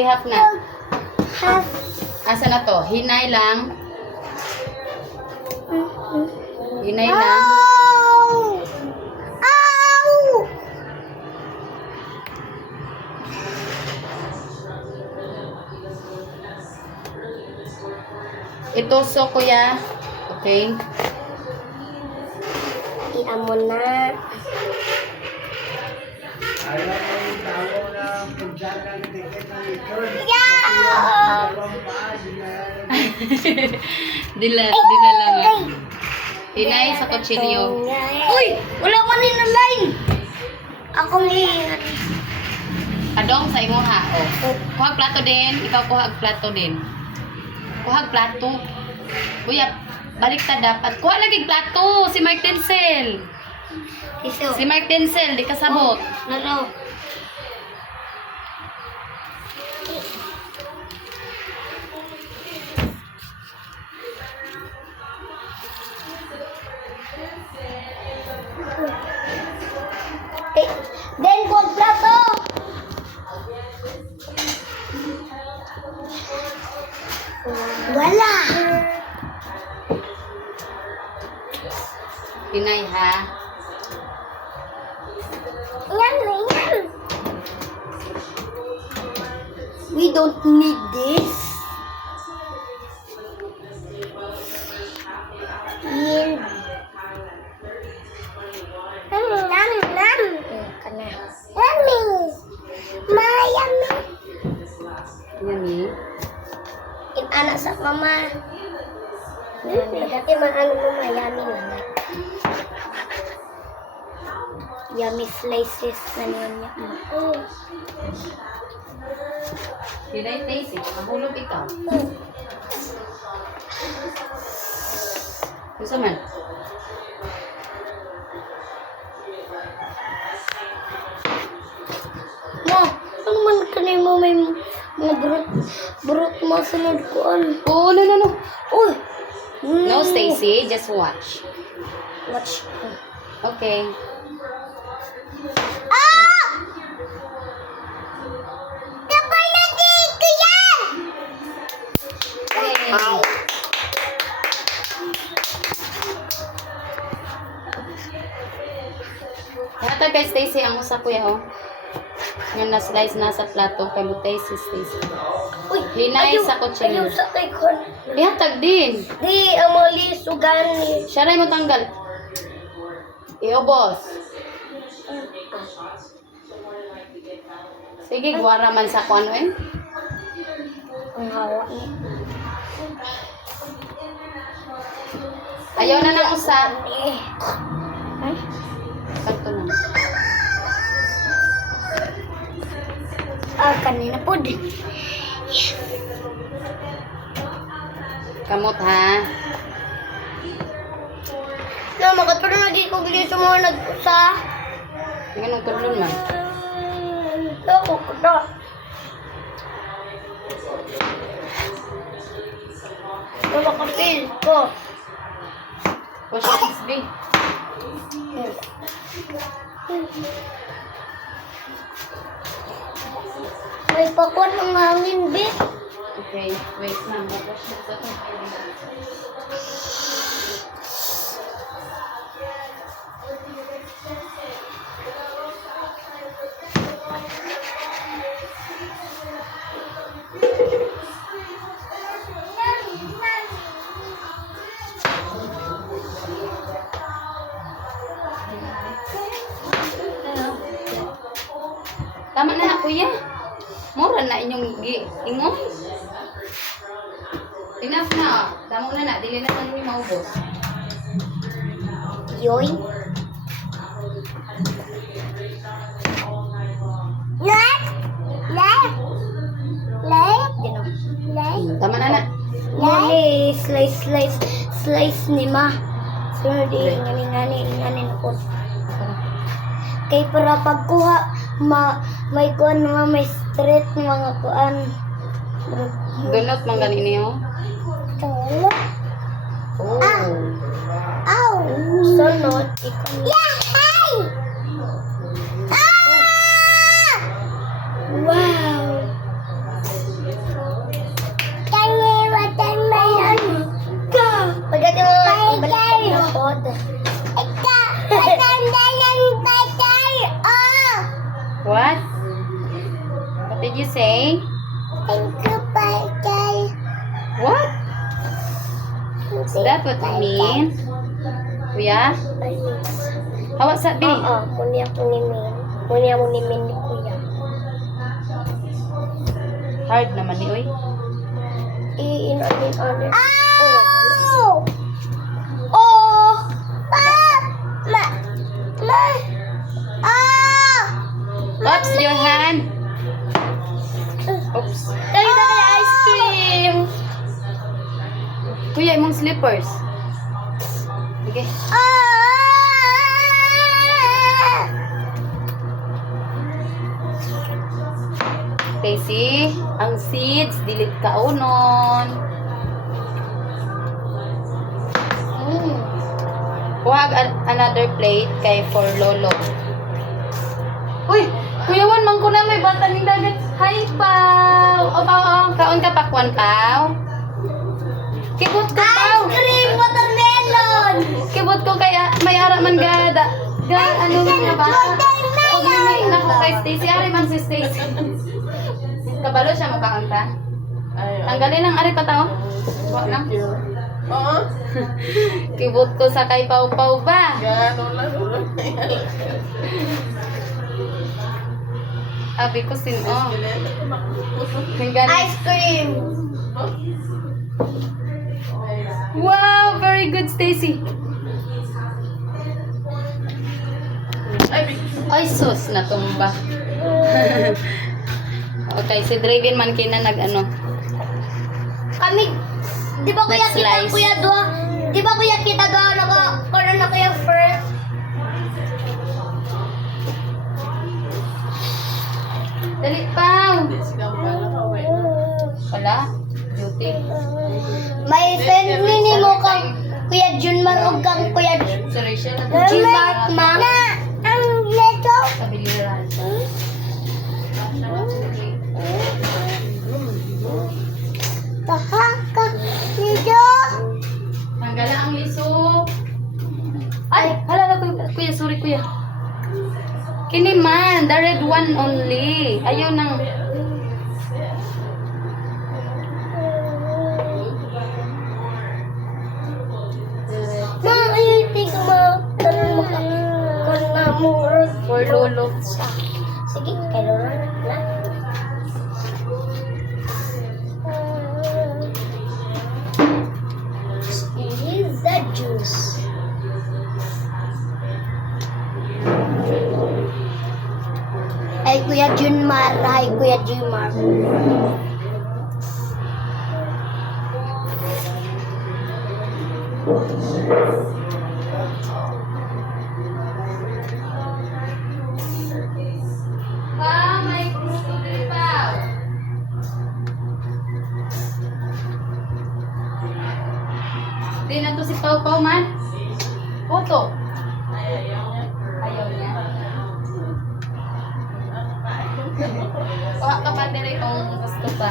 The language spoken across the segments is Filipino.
Sige, half na. Half. Asa na to? Hinay lang. Hinay lang. Ow! Ow! Ituso, kuya. Okay. Iyan mo na. Yeah! Dila lang. Ah. Hinay sa kutsilyo. Uy! Wala pa rin na line! Ako hihingan. Adong sa imo ha. Oh. Kuhag plato din. Ikaw kuhag plato din. Kuhag plato. Kuya, balik ta dapat. Kuha lagi plato. Si Mark Denzel. Iso. Si Mark Denzel, di kasabot. Laro. Then kung plato. Wala. Hinay ha. Yan. We don't need this. In. Yummy. Mayami. Yummy. In anak sa mama. Dati maano mo mayami na. Yummy slices na niya. Hinay taste. Mahulog ikaw. Gusto man? Ma, ano man kanay mo may mga burot masunod ko Oh, no. Uy! No, Stacy. Just watch. Watch. Okay. Ah! Kapal na dito yan! Hey. Yata kay Stacy ang usa kuya oh. Nga na-slice na sa plato kay butay si Stacy. Uy! Hinay ayaw- sa kutsilyo. Ayaw sa kay kon. Ihatag din. Di, ang mga lisugan ni. Siya rin mo tanggal. Iubos. Sige, guwara man sa kung ano eh. Ang hawa ni. Ayaw na ng usa. Ay? Kanto na. Ah, kanina po din. Kamot ha. Na, makaturo lagi ko dito mo nag-usa. Tingnan ng tulon man. Ako ko na. Na makapil ko. Wash your hands, B. May pakwan ang hangin, bit. Okay, wait na. Wash na sa ito. Tama na na, kuya. Mura na inyong ingon. Enough na. Damo na na. Dili na kami maubos. Yoy. Left. Left. Left. Left. Tama na na. Mali, slice ni ma. Sunod ingani ko. Kay para pagkuha, may kuan nga may straight mga kuan. Dunot man ganin niyo. Tolo. Oh. Ow! Sunod, ikaw. Yay! Ah! Wow! did you say? Thank you, bye, What? Is that what it means? Kuya? How was that be? Oo, muni ako ni Min. Muni ako ni Min ni Kuya. Hard naman ni Uy. In-order. Ow! Oh! Ma! Ah! Oops, your hand. Oops. Tayo na kay ice cream! Kuya, imong slippers. Okay. Stacy, ang seeds, dilit ka unon. Huwag another plate kay for Lolo. Uy, Kuya Juan, man ko na may bata ng dagat. Hi, Pao. O, Pao, kaon ka pakwan, Pao. Kibot ko, Pao. Ice cream watermelon! Kibot ko kaya may ara man gada. Ano nga ba? Huwag may nako kay Stacy. Ari man si Stacy. Kabalo siya mukha ta. Tanggalin ang ari pa tao. Wa lang. Oo. Kibot ko sa kay Pau Pau ba? Gano'n lang. Abi ko sino. Hanggang Ice cream! wow, very good Stacy. Ay sus, natumba. Okay, si Draven man kina nag-ano. Kami, di ba kuya Let's kita slice. kuya doon? Di ba kuya kita doon? Naka-corner na kuya first. Dali, Pau. Sigaw ka na ka, wait. Wala. Duty. May friend ni mo kang kuya Junmar o kang kuya Sorry siya na. Junmar, ma. Ang leto. Kabiliran. Tahaka. Nito. Tanggala ang liso. Ay, hala na kuya, sorry kuya. Kini man, the red one only. Ayaw nang... Ma, ayun, tingin mo. Tanong mo ka. Kung na mo. For Lolo. Sige, kay Lola na. Squeeze the juice. Ay, Kuya Junmar. Ay, Kuya Junmar. Pa, may gusto din pa. Di na to si Pau Pau man. Puto. Ayaw niya. Kuha ka pa dire kung gusto pa.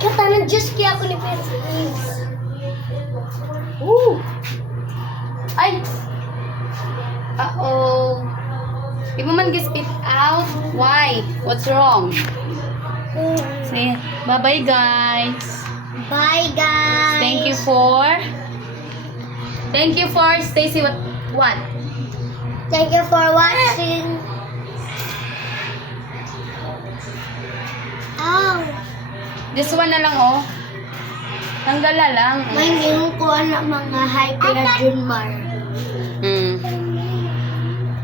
Kata ng juice kaya ako ni Prince. Ooh. Ay. Uh-oh. Di mo man spit out? Why? What's wrong? Say, bye-bye guys. Bye, guys. Thank you for Stacy what? Thank you for watching. Ow. This one na lang oh. Tanggala lang. May niyong ko na mga high Kuya Junmar. Mm.